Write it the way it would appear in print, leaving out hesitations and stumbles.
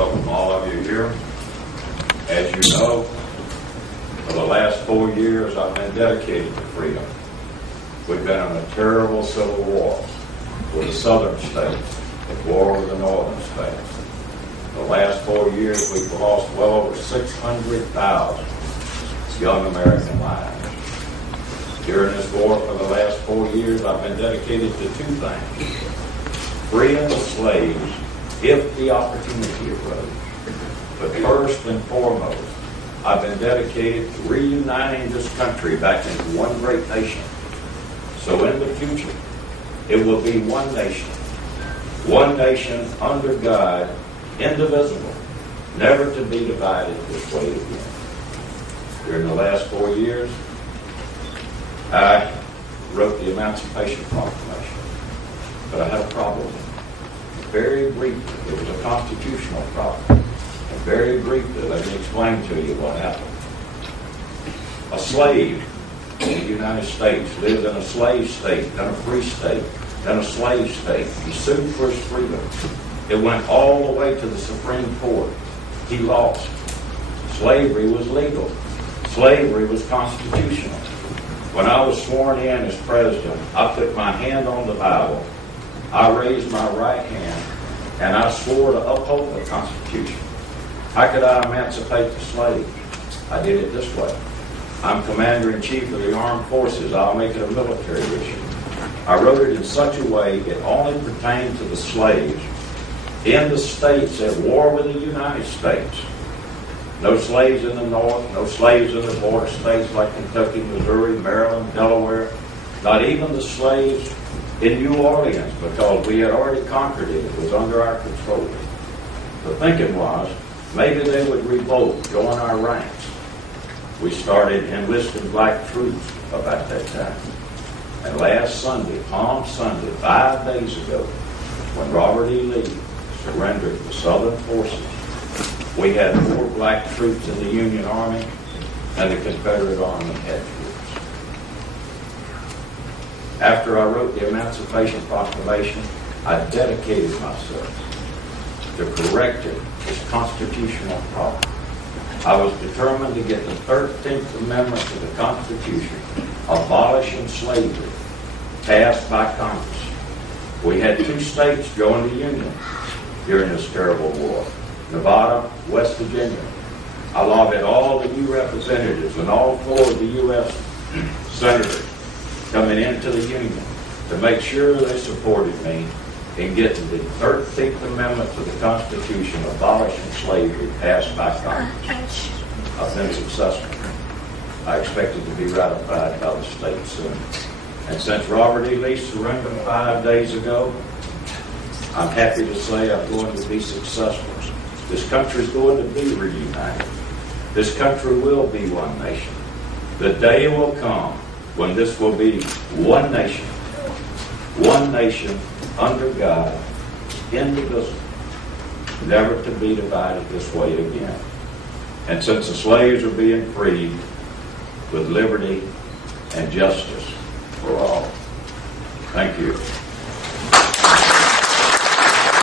welcome all of you here. As you know, for the last 4 years I've been dedicated to freedom. We've been in a terrible civil war with the southern states, at war with the northern states. The last 4 years we've lost well over 600,000 young American lives. During this war for the last 4 years I've been dedicated to two things: freeing the slaves if the opportunity arose. But first and foremost, I've been dedicated to reuniting this country back into one great nation. So in the future, it will be one nation under God, indivisible, never to be divided this way again. During the last 4 years, I wrote the Emancipation Proclamation, but I had a problem with it. Very briefly, it was a constitutional problem. And very briefly, let me explain to you what happened. A slave in the United States lived in a slave state, then a free state, then a slave state. He sued for his freedom. It went all the way to the Supreme Court. He lost. Slavery was legal. Slavery was constitutional. When I was sworn in as president, I put my hand on the Bible, I raised my right hand, and I swore to uphold the Constitution. How could I emancipate the slaves? I did it this way. I'm Commander-in-Chief of the Armed Forces. I'll make it a military issue. I wrote it in such a way it only pertained to the slaves in the states at war with the United States. No slaves in the North, no slaves in the border states like Kentucky, Missouri, Maryland, Delaware, not even the slaves in New Orleans, because we had already conquered it. It was under our control. The thinking was, maybe they would revolt, join our ranks. We started enlisting black troops about that time. And last Sunday, Palm Sunday, 5 days ago, when Robert E. Lee surrendered the Southern forces, we had more black troops in the Union Army than the Confederate Army had troops. After I wrote the Emancipation Proclamation, I dedicated myself to correcting this constitutional problem. I was determined to get the 13th Amendment to the Constitution, abolishing slavery, passed by Congress. We had 2 states join the Union during this terrible war: Nevada, West Virginia. I lobbied all the new representatives and all 4 of the U.S. senators coming into the Union to make sure they supported me in getting the 13th Amendment to the Constitution, abolishing slavery, passed by Congress. I've been successful. I expect it to be ratified by the state soon. And since Robert E. Lee surrendered 5 days ago, I'm happy to say I'm going to be successful. This country is going to be reunited. This country will be one nation. The day will come when this will be one nation under God, indivisible, never to be divided this way again. And since the slaves are being freed with liberty and justice for all. Thank you.